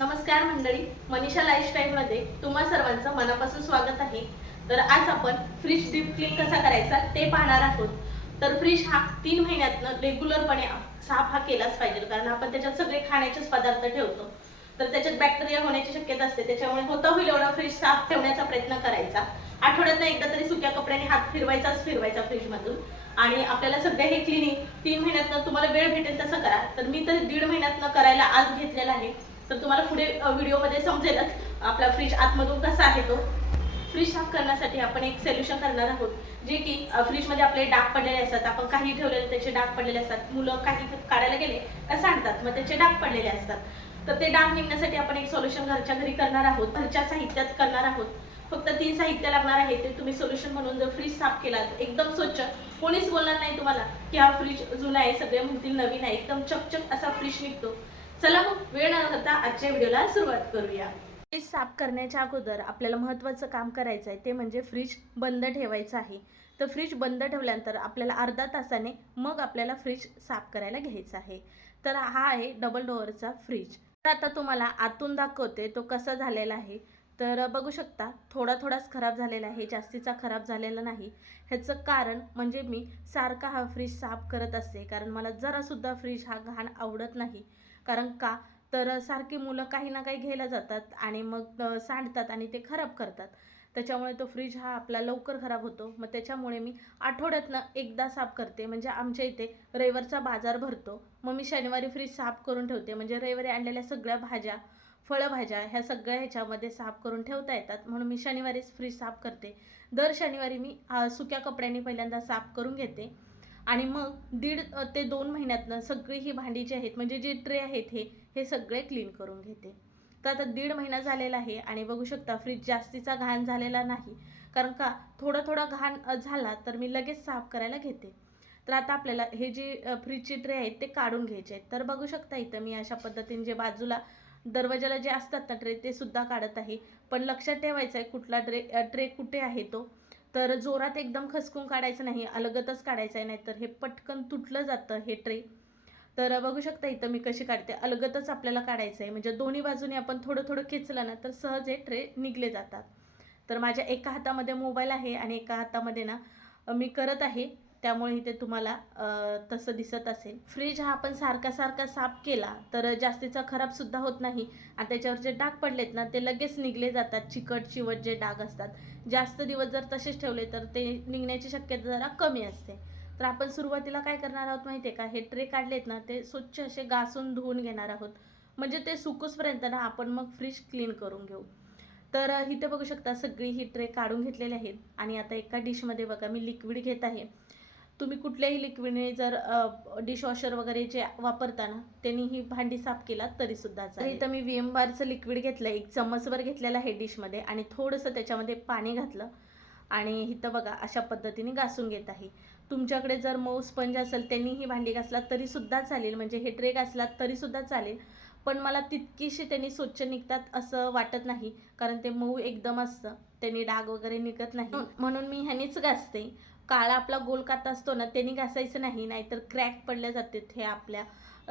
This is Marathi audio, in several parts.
नमस्कार मंडळी मनीषा लाईफस्टाईलमध्ये तुम्हा सर्वांचं मनापासून स्वागत आहे. तर आज आपण फ्रीज डीप क्लीन कसा करायचा ते पाहणार आहोत. तर फ्रीज हा तीन महिन्यातनं रेग्युलरपणे साफ हा केलाच पाहिजे कारण आपण त्याच्यात सगळे खाण्याचेच पदार्थ ठेवतो. तर त्याच्यात बॅक्टेरिया होण्याची शक्यता असते त्याच्यामुळे होता होईल एवढा फ्रीज साफ ठेवण्याचा प्रयत्न करायचा. आठवड्यातनं एकदा तरी सुक्या कपड्याने हात फिरवायचाच फिरवायचा फ्रीजमधून आणि आपल्याला सध्या हे क्लिनिंग तीन महिन्यातनं तुम्हाला वेळ भेटेल तसं करा. तर मी तर दीड महिन्यातनं करायला आज घेतलेला आहे. तर तुम्हाला पुढे व्हिडिओमध्ये समजेलच आपला फ्रीज आतमधून कसा आहे तो. फ्रीज साफ करण्यासाठी आपण एक सोल्युशन करणार आहोत जे की फ्रीजमध्ये आपले डाग पडलेले असतात आपण काही ठेवलेले त्याचे डाग पडलेले असतात मुलं काही काढायला गेले तर सांडतात मग त्याचे डाग पडलेले असतात. तर ते डाग निघण्यासाठी आपण एक सोल्युशन घरच्या घरी करणार आहोत घरच्या साहित्यात करणार आहोत. फक्त तीन साहित्य लागणार आहे ते तुम्ही सोल्युशन म्हणून जर फ्रीज साफ केला तर एकदम स्वच्छ कोणीच बोलणार नाही तुम्हाला की हा फ्रीज जुना आहे सगळे म्हणतील नवीन आहे एकदम चकचक असा फ्रीज निघतो. चला मग वेळ न आजच्या व्हिडिओला सुरुवात करूया. फ्रीज साफ करण्याच्या अगोदर आपल्याला महत्त्वाचं काम करायचं आहे ते म्हणजे फ्रीज बंद ठेवायचं आहे. तर फ्रीज बंद ठेवल्यानंतर आपल्याला अर्धा तासाने मग आपल्याला फ्रीज साफ करायला घ्यायचा आहे. तर हा आहे डबल डोअरचा फ्रीज तर आता तुम्हाला आतून दाखवते तो कसा झालेला आहे. तर बघू शकता थोडा थोडाच खराब झालेला आहे जास्तीचा खराब झालेला नाही. ह्याचं कारण म्हणजे मी सारखा हा फ्रीज साफ करत असते कारण मला जरासुद्धा फ्रीज हा घाण आवडत नाही. कारण का? तर सारखी मुलं काही ना काही घ्यायला जातात आणि मग सांडतात आणि ते खराब करतात. त्याच्यामुळे तो फ्रीज हा आपला लवकर खराब होतो. मग त्याच्यामुळे मी आठवड्यातनं एकदा साफ करते. म्हणजे आमच्या इथे रविवारचा बाजार भरतो. मग मी शनिवारी फ्रीज साफ करून ठेवते. म्हणजे रविवारी आणलेल्या सगळ्या भाज्या फळभाज्या ह्या सगळ्या ह्याच्यामध्ये साफ करून ठेवता येतात. म्हणून मी शनिवारीच फ्रीज साफ करते. दर शनिवारी मी सुक्या कपड्यांनी पहिल्यांदा साफ करून घेते. आणि मग दीड ते दोन महिन्यातनं सगळी ही भांडी जी आहेत म्हणजे जे ट्रे आहेत हे हे सगळे क्लीन करून घेते. तर आता दीड महिना झालेला आहे आणि बघू शकता फ्रीज जास्तीचा घाण झालेला नाही. कारण का थोडा थोडा घाण झाला तर मी लगेच साफ करायला घेते. तर आता आपल्याला हे जे फ्रीजचे ट्रे आहेत ते काढून घ्यायचे आहेत. तर बघू शकता इथं मी अशा पद्धतीने जे बाजूला दरवाजाला जे असतात ना ट्रे ते सुद्धा काढत आहे. पण लक्षात ठेवायचं आहे कुठला ट्रे ट्रे कुठे आहे तो. तर जोरात एकदम खसकून काढायचं नाही अलगतच काढायचं आहे नाहीतर हे पटकन तुटलं जातं हे ट्रे. तर बघू शकता इथं मी कशी काढते. अलगतच आपल्याला काढायचं आहे म्हणजे दोन्ही बाजूने आपण थोडं थोडं खेचलं ना तर सहज हे ट्रे निघले जातात. तर माझ्या एका हातामध्ये मोबाईल आहे आणि एका हातामध्ये ना मी करत आहे. त्यामुळे इथे तुम्हाला तसं दिसत असेल. फ्रीज हा आपण सारखा सारखा साफ केला तर जास्तीचा खराबसुद्धा होत नाही. आणि त्याच्यावर जे डाग पडलेत ना ते लगेच निघले जातात. चिकट चिवट जे डाग असतात. जास्त दिवस जर तसेच ठेवले तर ते निघण्याची शक्यता जरा कमी असते. तर आपण सुरुवातीला काय करणार आहोत माहिती आहे का? हे ट्रे काढलेत ना ते स्वच्छ असे घासून धुवून घेणार आहोत. म्हणजे ते सुकूसपर्यंत ना आपण मग फ्रीज क्लीन करून घेऊ. तर इथे बघू शकता सगळी ही ट्रे काढून घेतलेले आहेत. आणि आता एका डिशमध्ये बघा मी लिक्विड घेत आहे. तुम्ही कुठल्याही लिक्विडने जर डिशवॉशर वगैरे जे वापरता ना त्यांनी ही भांडी साफ केलात तरी सुद्धा चालेल. इथं मी व्ही एम बारचं लिक्विड घेतलं एक चम्मचभर घेतलेलं आहे डिशमध्ये आणि थोडंसं त्याच्यामध्ये पाणी घातलं आणि इथं बघा अशा पद्धतीने घासून घेत आहे. तुमच्याकडे जर मऊ स्पंज असेल त्यांनी ही भांडी घासलात तरी सुद्धा चालेल म्हणजे हे ट्रे घासलात तरी सुद्धा चालेल. पण मला तितकीशी त्यांनी स्वच्छ निघतात असं वाटत नाही कारण ते मऊ एकदम असतं त्यांनी डाग वगैरे निघत नाही. म्हणून मी ह्यानीच घासते. काळा आपला गोल काता असतो ना त्यांनी घासायचं नाही नाहीतर क्रॅक पडल्या जाते हे आपल्या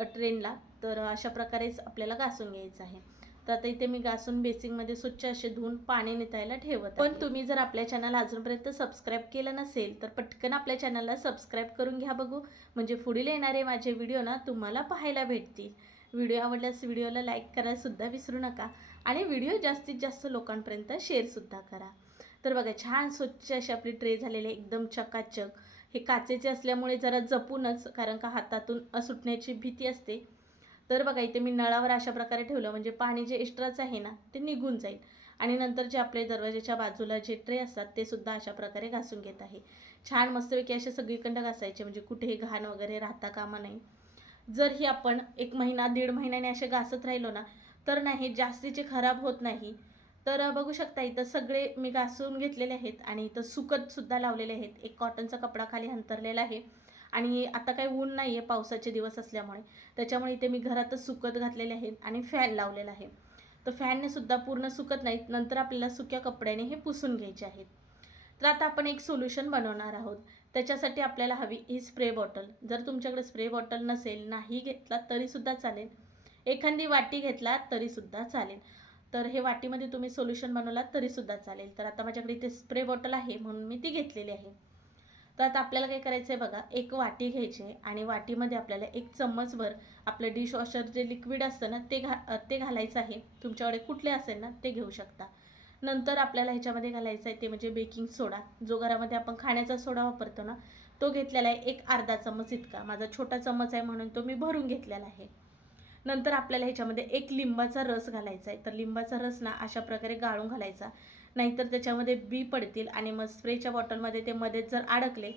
ट्रेनला. तर अशा प्रकारेच आपल्याला घासून घ्यायचं आहे. तर आता इथे मी घासून बेसिंगमध्ये स्वच्छ असे धुवून पाणी नितायला ठेवत पण तुम्ही जर आपल्या चॅनल अजूनपर्यंत सबस्क्राईब केलं नसेल तर पटकन आपल्या चॅनलला सबस्क्राईब करून घ्या बघू. म्हणजे पुढील येणारे माझे व्हिडिओ ना तुम्हाला पाहायला भेटतील. व्हिडिओ आवडल्यास व्हिडिओला लाईक करायला सुद्धा विसरू नका. आणि व्हिडिओ जास्तीत जास्त लोकांपर्यंत शेअरसुद्धा करा. तर बघा छान स्वच्छ अशी आपली ट्रे झालेली आहे एकदम चकाचक. हे काचेचे असल्यामुळे जरा जपूनच कारण का हातातून सुटण्याची भीती असते. तर बघा इथे मी नळावर अशा प्रकारे ठेवलं म्हणजे पाणी जे एक्स्ट्राचं आहे ना ते निघून जाईल. आणि नंतर जे आपले दरवाजाच्या बाजूला जे ट्रे असतात ते सुद्धा अशा प्रकारे घासून घेत आहे. छान मस्तपैकी असे सगळीकडं घासायचे म्हणजे कुठेही घाण वगैरे राहता कामा नाही जर ही आपण एक महिना दीड महिन्याने असे घासत राहिलो ना तर नाही जास्तीचे खराब होत नाही. तर बघू शकता इथं सगळे मी घासून घेतलेले आहेत आणि इथं सुकत सुद्धा लावलेले आहेत. एक कॉटनचा कपडा खाली अंतरलेला आहे आणि आता काही ऊन नाही आहे पावसाचे दिवस असल्यामुळे. त्याच्यामुळे इथे मी घरातच सुकत घातलेले आहेत आणि फॅन लावलेला आहे. तर फॅनने सुद्धा पूर्ण सुकत नाहीत. नंतर आपल्याला सुक्या कपड्याने हे पुसून घ्यायचे आहेत. तर आता आपण एक सोल्युशन बनवणार आहोत. त्याच्यासाठी आपल्याला हवी ही स्प्रे बॉटल. जर तुमच्याकडे स्प्रे बॉटल नसेल नाही घेतला तरीसुद्धा चालेल. एखादी वाटी घेतला तरीसुद्धा चालेल. तर हे वाटीमध्ये तुम्ही सोल्युशन बनवलात तरीसुद्धा चालेल. तर आता माझ्याकडे इथे स्प्रे बॉटल आहे म्हणून मी ती घेतलेली आहे. तर आता आपल्याला काय करायचं आहे बघा एक वाटी घ्यायची आहे आणि वाटीमध्ये आपल्याला एक चम्मचभर आपलं डिशवॉशर जे लिक्विड असतं ना ते घा ते घालायचं आहे. तुमच्याकडे कुठले असेल ना ते घेऊ शकता. नंतर आपल्याला ह्याच्यामध्ये घालायचं आहे ते म्हणजे बेकिंग सोडा जो घरामध्ये आपण खाण्याचा सोडा वापरतो ना तो घेतलेला आहे एक अर्धा चम्मच इतका. माझा छोटा चम्मच आहे म्हणून तो मी भरून घेतलेला आहे. नंतर आपल्याला ह्याच्यामध्ये एक लिंबाचा रस घालायचा आहे. तर लिंबाचा रस ना अशा प्रकारे गाळून घालायचा. नाहीतर त्याच्यामध्ये बी पडतील आणि मग स्प्रेच्या बॉटलमध्ये ते मध्येच जर अडकले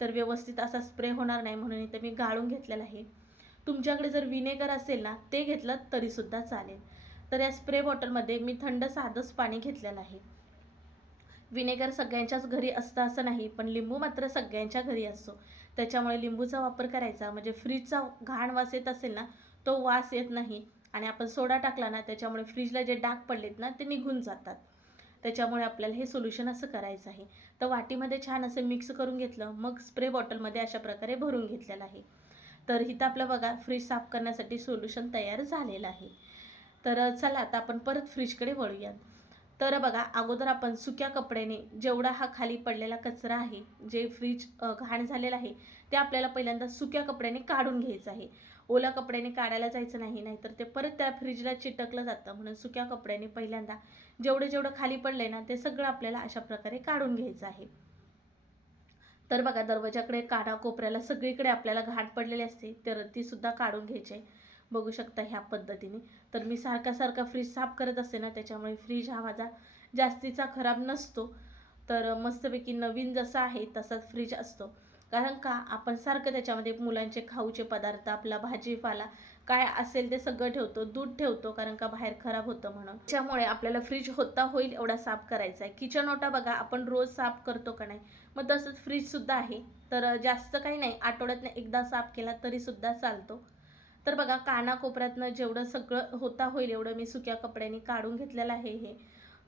तर व्यवस्थित असा स्प्रे होणार नाही म्हणून इथं मी गाळून घेतलेला आहे. तुमच्याकडे जर विनेगर असेल ना ते घेतलं तरीसुद्धा चालेल. तर या स्प्रे बॉटलमध्ये मी थंड साधंच पाणी घेतलेलं आहे. विनेगर सगळ्यांच्याच घरी असतं असं नाही पण लिंबू मात्र सगळ्यांच्या घरी असतो. त्याच्यामुळे लिंबूचा वापर करायचा. म्हणजे फ्रीजचा घाण वास येत असेल ना तो वास येत नाही आणि आपण सोडा टाकला ना त्याच्यामुळे फ्रीजला जे डाग पडलेत ना ते निघून जातात. त्याच्यामुळे आपल्याला हे सोल्युशन असं करायचं आहे. तर वाटीमध्ये छान असं मिक्स करून घेतलं मग स्प्रे बॉटलमध्ये अशा प्रकारे भरून घेतलेलं आहे. तर इथं आपलं बघा फ्रीज साफ करण्यासाठी सोल्युशन तयार झालेलं आहे. तर चला आता आपण परत फ्रीजकडे वळूयात. तर बघा अगोदर आपण सुक्या कपड्याने जेवढा हा खाली पडलेला कचरा आहे जे फ्रीज घाण झालेला आहे ते आपल्याला पहिल्यांदा सुक्या कपड्याने काढून घ्यायचं आहे. ओल्या कपड्याने काढायला जायचं नाही नाहीतर ते परत त्या फ्रीजला चिटकलं जातं. म्हणून सुक्या कपड्याने पहिल्यांदा जेवढं जेवढं खाली पडलंय ना ते सगळं आपल्याला अशा प्रकारे काढून घ्यायचं आहे. तर बघा दरवाजाकडे काढा कोपऱ्याला सगळीकडे आपल्याला घाण पडलेली असते तर ती सुद्धा काढून घ्यायची आहे. बघू शकता ह्या पद्धतीने. तर मी सारखा सारखा फ्रीज साफ करत असते ना त्याच्यामुळे फ्रीज हा माझा जास्तीचा खराब नसतो. तर मस्तपैकी नवीन जसा आहे तसाच फ्रीज असतो. कारण का? आपण सारखं त्याच्यामध्ये मुलांचे खाऊचे पदार्थ आपला भाजीपाला काय असेल ते सगळं ठेवतो दूध ठेवतो कारण का बाहेर खराब होतं म्हणून. त्यामुळे आपल्याला फ्रीज होता होईल एवढा साफ करायचा आहे. किचन ओटा बघा आपण रोज साफ करतो का नाही? मग तसंच फ्रीजसुद्धा आहे. तर जास्त काही नाही. आठवड्यातनं एकदा साफ केला तरीसुद्धा चालतो. तर बघा कानाकोपऱ्यातनं जेवढं सगळं होता होईल एवढं मी सुक्या कपड्यांनी काढून घेतलेलं आहे हे.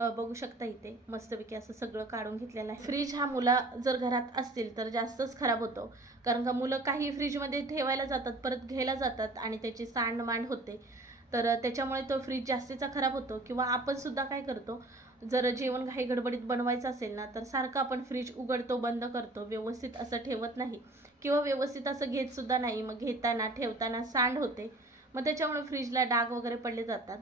बघू शकता इथे. मस्तपैकी असं सगळं काढून घेतलेलं आहे. फ्रीज हा मुला जर घरात असतील तर जास्तच खराब होतो. कारण का मुलं काही फ्रीजमध्ये ठेवायला जातात परत घ्यायला जातात आणि त्याची सांडमांड होते. तर त्याच्यामुळे तो फ्रीज जास्तीचा खराब होतो किंवा आपण सुद्धा काय करतो जर जेवण घाई गडबडीत बनवायचं असेल ना तर सारखं आपण फ्रीज उघडतो बंद करतो व्यवस्थित असं ठेवत नाही. किंवा व्यवस्थित असं घेतसुद्धा नाही. मग घेताना ठेवताना सांड होते. मग त्याच्यामुळे फ्रीजला डाग वगैरे पडले जातात.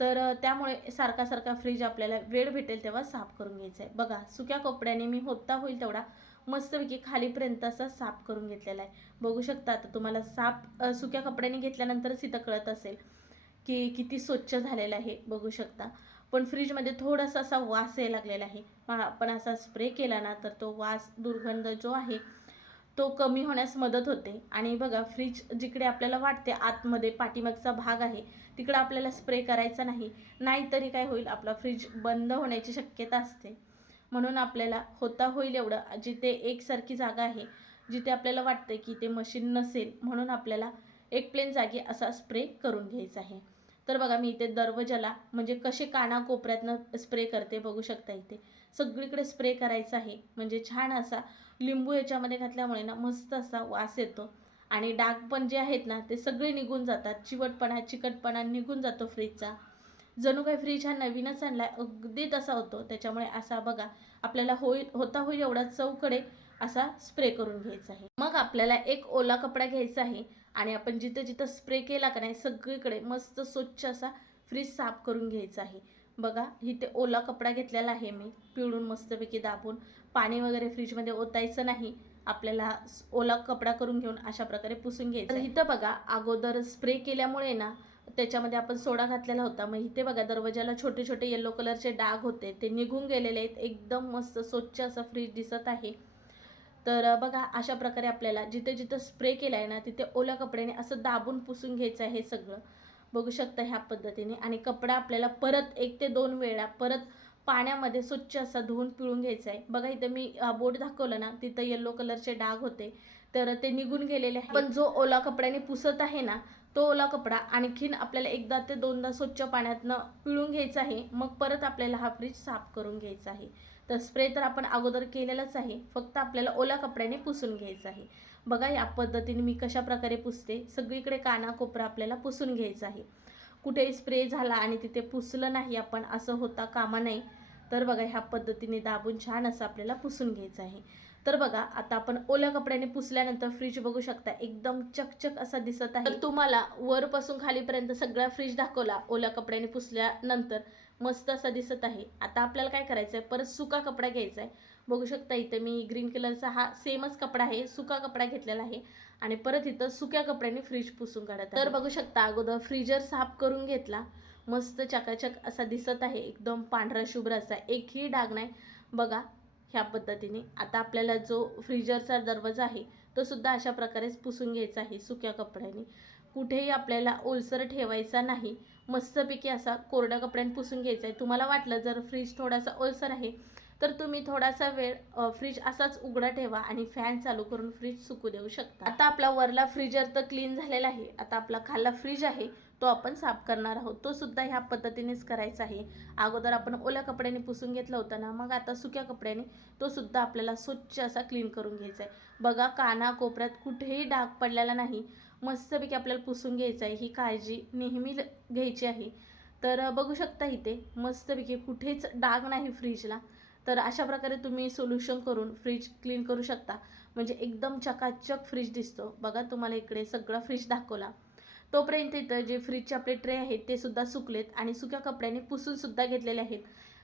तर त्यामुळे सारखा सारखा फ्रीज आपल्याला वेळ भेटेल तेव्हा साफ करून घ्यायचा आहे बघा सुक्या कपड्याने मी होता होईल तेवढा मस्तपैकी खालीपर्यंत असा साफ करून घेतलेला आहे. बघू शकता आता तुम्हाला साफ सुक्या कपड्याने घेतल्यानंतरच इथं कळत असेल की किती स्वच्छ झालेलं आहे बघू शकता. पण फ्रीजमध्ये थोडासा असा वास यायला लागलेला आहे. मग आपण असा स्प्रे केला ना तर तो वास दुर्गंध जो आहे तो कमी होण्यास मदत होते. आणि बघा फ्रीज जिकडे आपल्याला वाटते आतमध्ये पाठीमागचा भाग आहे तिकडं आपल्याला स्प्रे करायचा नाही. नाहीतरी काय होईल आपला फ्रीज बंद होण्याची शक्यता असते. म्हणून आपल्याला होता होईल एवढं जिथे एकसारखी जागा आहे जिथे आपल्याला वाटतं की ते मशीन नसेल म्हणून आपल्याला एक प्लेन जागी असा स्प्रे करून घ्यायचा आहे. तर बघा मी इथे दरवाजाला म्हणजे कसे कानाकोपऱ्यातनं स्प्रे करते बघू शकता इथे. सगळीकडे स्प्रे करायचा आहे. म्हणजे छान असा लिंबू याच्यामध्ये घातल्यामुळे ना मस्त असा वास येतो. आणि डाग पण जे आहेत ना ते सगळे निघून जातात. चिवटपणा चिकटपणा निघून जातो फ्रीजचा जणू काही फ्रीज हा नवीनच आणला अगदी तसा होतो. त्याच्यामुळे असा बघा आपल्याला होईल होता होईल एवढा चौकडे असा स्प्रे करून घ्यायचा आहे. मग आपल्याला एक ओला कपडा घ्यायचा आहे आणि आपण जिथं जिथं स्प्रे केला का नाही सगळीकडे मस्त स्वच्छ असा फ्रीज साफ करून घ्यायचा आहे. बघा इथे ओला कपडा घेतलेला आहे मी पिळून मस्तपैकी दाबून. पाणी वगैरे फ्रीजमध्ये ओतायचं नाही. आपल्याला ओला कपडा करून घेऊन अशा प्रकारे पुसून घ्यायचं. इथं बघा अगोदर स्प्रे केल्यामुळे ना त्याच्यामध्ये आपण सोडा घातलेला होता. मग इथे बघा दरवाजाला छोटे छोटे येलो कलरचे डाग होते. ते निघून गेलेले आहेत. एकदम मस्त स्वच्छ असं फ्रीज दिसत आहे. तर बघा अशा प्रकारे आपल्याला जिथे जिथं स्प्रे केला आहे ना तिथे ओल्या कपड्याने असं दाबून पुसून घ्यायचं आहे हे सगळं. बघू शकता ह्या पद्धतीने. आणि कपडा आपल्याला परत एक ते दोन वेळा परत पाण्यामध्ये स्वच्छ असा धुवून पिळून घ्यायचा आहे. बघा इथं मी बोट दाखवलं ना तिथं येल्लो कलरचे डाग होते. तर ते निघून गेलेले आहे पण जो ओला कपड्याने पुसत आहे ना तो ओला कपडा आणखीन आपल्याला एकदा ते दोनदा स्वच्छ पाण्यातनं पिळून घ्यायचा आहे. मग परत आपल्याला हा फ्रीज साफ करून घ्यायचा आहे. तर स्प्रे तर आपण अगोदर केलेलाच आहे. फक्त आपल्याला ओल्या कपड्याने पुसून घ्यायचं आहे. बघा या पद्धतीने मी कशा प्रकारे पुसते. सगळीकडे कानाकोपरा आपल्याला पुसून घ्यायचा आहे. कुठेही स्प्रे झाला आणि तिथे पुसलं नाही आपण असं होता कामा नाही तर बघा ह्या पद्धतीने दाबून छान असं आपल्याला पुसून घ्यायचं आहे. तर बघा आता आपण ओल्या कपड्याने पुसल्यानंतर फ्रीज बघू शकता एकदम चकचक असा दिसत आहे. तर तुम्हाला वरपासून खालीपर्यंत सगळा फ्रीज दाखवला ओल्या कपड्याने पुसल्यानंतर मस्त असा दिसत आहे. आता आपल्याला काय करायचं आहे परत सुका कपडा घ्यायचा आहे बघू शकता इथं मी ग्रीन कलरचा हा सेमच कपडा आहे सुका कपडा घेतलेला आहे. आणि परत इथं सुक्या कपड्यांनी फ्रीज पुसून काढत तर बघू शकता अगोदर फ्रीजर साफ करून घेतला. मस्त चकाचक असा दिसत आहे. एकदम पांढरा शुभ्र असा. एकही डाग नाही. बघा ह्या पद्धतीने. आता आपल्याला जो फ्रीजरचा दरवाजा आहे तो सुद्धा अशा प्रकारेच पुसून घ्यायचा आहे सुक्या कपड्यांनी. कुठेही आपल्याला ओलसर ठेवायचा नाही. मस्तपैकी असा कोरड्या कपड्याने पुसून घ्यायचा आहे. तुम्हाला वाटलं जर फ्रीज थोडासा ओलसर आहे तर तुम्ही थोडासा वेळ फ्रीज असाच उघडा ठेवा आणि फॅन चालू करून फ्रीज सुकू देऊ शकता. आता आपला वरला फ्रीजर तर क्लीन झालेला आहे. आता आपला खाल्ला फ्रीज आहे तो आपण साफ करणार आहोत. तो सुद्धा ह्या पद्धतीनेच करायचा आहे. अगोदर आपण ओल्या कपड्याने पुसून घेतलं होतं ना मग आता सुक्या कपड्याने तो सुद्धा आपल्याला स्वच्छ असा क्लीन करून घ्यायचा आहे. बघा काना कोपऱ्यात कुठेही डाग पडलेला नाही. मस्तपैकी आपल्याला पुसून घ्यायचं आहे. ही काळजी नेहमी ल- घ्यायची आहे. तर बघू शकता इथे मस्तपैकी कुठेच डाग नाही फ्रीजला तर अशा प्रकारे तुम्ही सोल्युशन करून फ्रीज क्लीन करू शकता. म्हणजे एकदम चकाचक फ्रीज दिसतो. बघा तुम्हाला इकडे सगळा फ्रीज दाखवला. तोपर्यंत इथं जे फ्रीजचे आपले ट्रे आहेत ते सुद्धा सुकलेत आणि सुक्या कपड्याने पुसूनसुद्धा घेतलेले आहेत.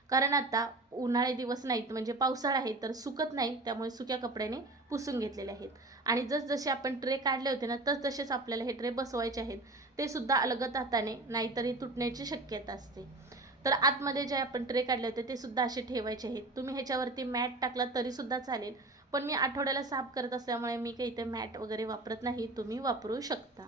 कारण आता उन्हाळे दिवस नाहीत म्हणजे पावसाळा आहे तर सुकत नाही त्यामुळे सुक्या कपड्याने पुसून घेतलेले आहेत. आणि जसजसे आपण ट्रे काढले होते ना तस तसेच आपल्याला हे ट्रे बसवायचे आहेत. ते सुद्धा अलगत हाताने नाहीतरी तुटण्याची शक्यता असते. तर आतमध्ये जे आपण ट्रे काढले होते ते सुद्धा असे ठेवायचे आहेत. तुम्ही ह्याच्यावरती मॅट टाकला तरीसुद्धा चालेल. पण मी आठवड्याला साफ करत असल्यामुळे मी काही इथे मॅट वगैरे वापरत नाही. तुम्ही वापरू शकता.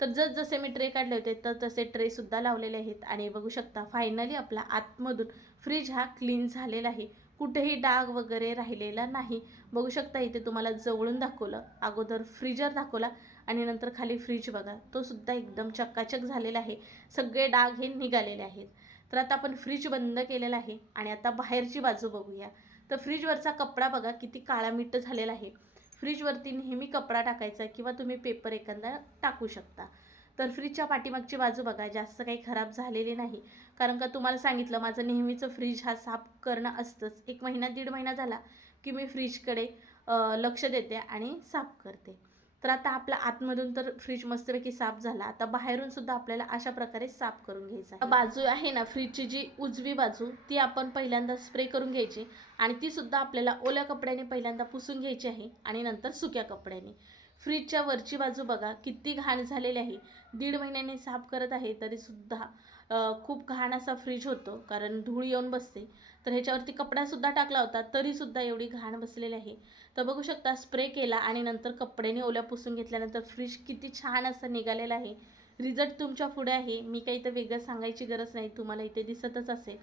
तर जस जसे मी ट्रे काढले होते तर तसे ट्रेसुद्धा लावलेले आहेत. आणि बघू शकता फायनली आपला आतमधून फ्रीज हा क्लीन झालेला आहे. कुठेही डाग वगैरे राहिलेला नाही. बघू शकता इथे तुम्हाला जवळून दाखवलं. अगोदर फ्रीजर दाखवला आणि नंतर खाली फ्रीज बघा. तो सुद्धा एकदम चकाचक झालेला आहे. सगळे डाग हे निघालेले आहेत. तर आता आपण फ्रीज बंद केलेला आहे आणि आता बाहेरची बाजू बघूया. तर फ्रीजवरचा कपडा बघा किती काळा मिट्ट झालेला आहे. फ्रीजवरती नेहमी कपडा टाकायचा किंवा तुम्ही पेपर एखादा टाकू शकता. तर फ्रीजच्या पाठीमागची बाजू बघा जास्त काही खराब झालेली नाही. कारण का तुम्हाला सांगितलं माझं नेहमीचं फ्रीज हा साफ करणं असतंच. एक महिना दीड महिना झाला की मी फ्रीजकडे लक्ष देते आणि साफ करते. तर आता आपला आतमधून तर फ्रीज मस्तपैकी साफ झाला. आता बाहेरून सुद्धा आपल्याला अशा प्रकारे साफ करून घ्यायचा बाजू आहे ना फ्रीजची जी उजवी बाजू ती आपण पहिल्यांदा स्प्रे करून घ्यायची आणि ती सुद्धा आपल्याला ओल्या कपड्याने पहिल्यांदा पुसून घ्यायची आहे आणि नंतर सुक्या कपड्याने. फ्रीजच्या वरची बाजू बघा किती घाण झालेली आहे. दीड महिन्याने साफ करत आहे तरीसुद्धा खूप घाण असा फ्रीज होतो कारण धूळ येऊन बसते. तर ह्याच्यावरती कपडासुद्धा टाकला होता तरीसुद्धा एवढी घाण बसलेली आहे. तर बघू शकता स्प्रे केला आणि नंतर कपड्याने ओल्या पुसून घेतल्यानंतर फ्रीज किती छान असं निघालेला आहे. रिझल्ट तुमच्यापुढे आहे. मी काही इथं वेगळं सांगायची गरज नाही तुम्हाला इथे दिसतच असेल.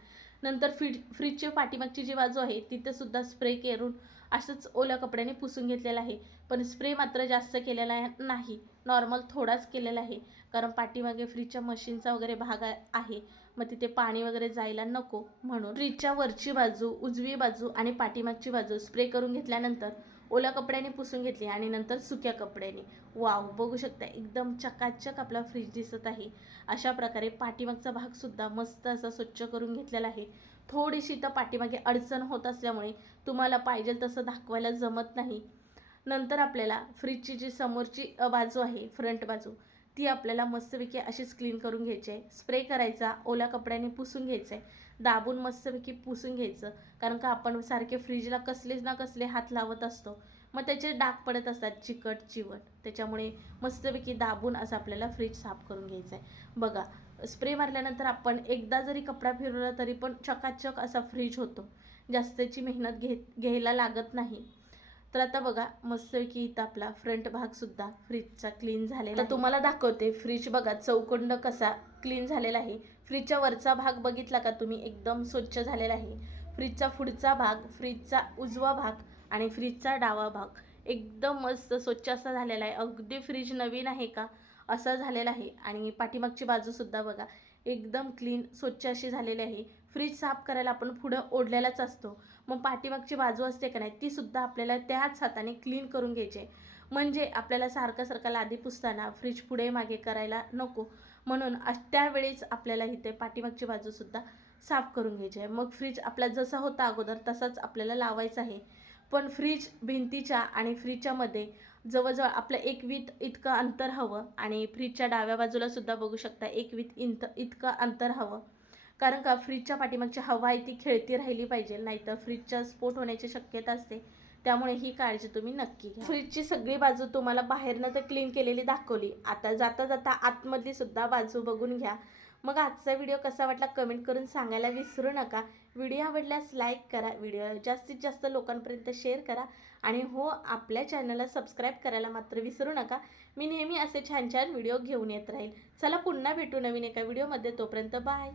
नंतर फ्रीज फ्रीजची पाठीमागची जी बाजू आहे तिथेसुद्धा स्प्रे करून असंच ओल्या कपड्याने पुसून घेतलेलं आहे. पण स्प्रे मात्र जास्त केलेला आहे- नाही. नॉर्मल थोडाच केलेला आहे. कारण पाठीमागे फ्रीजच्या मशीनचा वगैरे भाग आहे. मग तिथे पाणी वगैरे जायला नको म्हणून फ्रीजच्या वरची बाजू उजवी बाजू आणि पाठीमागची बाजू स्प्रे करून घेतल्यानंतर ओल्या कपड्याने पुसून घेतली आणि नंतर सुक्या कपड्याने. वाव बघू शकता एकदम चकाचक आपला फ्रीज दिसत आहे. अशा प्रकारे पाठीमागचा भागसुद्धा मस्त असा स्वच्छ करून घेतलेला आहे. थोडीशी तर पाठीमागे अडचण होत असल्यामुळे तुम्हाला पाहिजे तसं दाखवायला जमत नाही. नंतर आपल्याला फ्रीजची जी समोरची बाजू आहे फ्रंट बाजू ती आपल्याला मस्तपैकी अशीच क्लीन करून घ्यायची आहे. स्प्रे करायचा ओल्या कपड्याने पुसून घ्यायचं आहे दाबून मस्तपैकी पुसून घ्यायचं. कारण का आपण सारखे फ्रीजला कसलेच ना कसले हात लावत असतो. मग त्याचे डाग पडत असतात चिकट चिवट. त्याच्यामुळे मस्तपैकी दाबून असं आपल्याला फ्रीज साफ करून घ्यायचं आहे बघा स्प्रे मारल्यानंतर आपण एकदा जरी कपडा फिरवला तरी पण चकाचक असा फ्रीज होतो. जास्तची मेहनत घे घ्यायला लागत नाही. तर आता बघा मस्तपैकी इथं आपला फ्रंट भाग सुद्धा फ्रीजचा क्लीन झालेला तर तुम्हाला दाखवते फ्रीज बघा चौकोंड कसा क्लीन झालेला आहे. फ्रीजच्या वरचा भाग बघितला का तुम्ही? एकदम स्वच्छ झालेला आहे. फ्रीजचा पुढचा भाग फ्रीजचा उजवा भाग आणि फ्रीजचा डावा भाग एकदम मस्त स्वच्छ असा झालेला आहे. अगदी फ्रीज नवीन आहे का? असा झालेला आहे. आणि पाठीमागची बाजूसुद्धा बघा एकदम क्लीन स्वच्छ अशी झालेली आहे. फ्रीज साफ करायला आपण पुढं ओढलेलाच असतो. मग पाठीमागची बाजू असते का नाही तीसुद्धा आपल्याला त्याच हाताने क्लीन करून घ्यायची आहे. म्हणजे आपल्याला सारखं सारखं लादी पुसताना फ्रीज पुढे मागे करायला नको. म्हणून अश- त्यावेळीच आपल्याला इथे पाठीमागची बाजूसुद्धा साफ करून घ्यायची आहे. मग फ्रीज आपला जसा होता अगोदर तसाच आपल्याला लावायचा आहे. पण फ्रीज भिंतीच्या आणि फ्रीजच्यामध्ये जवळजवळ आपलं एक वीत इतकं अंतर हवं आणि फ्रीजच्या डाव्या बाजूला सुद्धा बघू शकता एक वीत इंत इतकं अंतर हवं. कारण का फ्रीजच्या पाठीमागची हवा आहे ती खेळती राहिली पाहिजे नाहीतर फ्रीजचा स्फोट होण्याची शक्यता असते. त्यामुळे ही काळजी तुम्ही नक्की घ्या. फ्रीजची सगळी बाजू तुम्हाला बाहेरनं तर क्लीन केलेली दाखवली. आता जाता जाता आतमधली सुद्धा बाजू बघून घ्या. मग आजचा व्हिडिओ कसा वाटला कमेंट करून सांगायला विसरू नका. व्हिडिओ आवडल्यास लाईक करा. व्हिडिओ जास्तीत जास्त लोकांपर्यंत शेअर करा. आणि हो आपल्या चॅनलला सबस्क्राईब करायला मात्र विसरू नका. मी नेहमी असे छान छान व्हिडिओ घेऊन येत राहील. चला पुन्हा भेटू नवीन एका व्हिडिओमध्ये तोपर्यंत बाय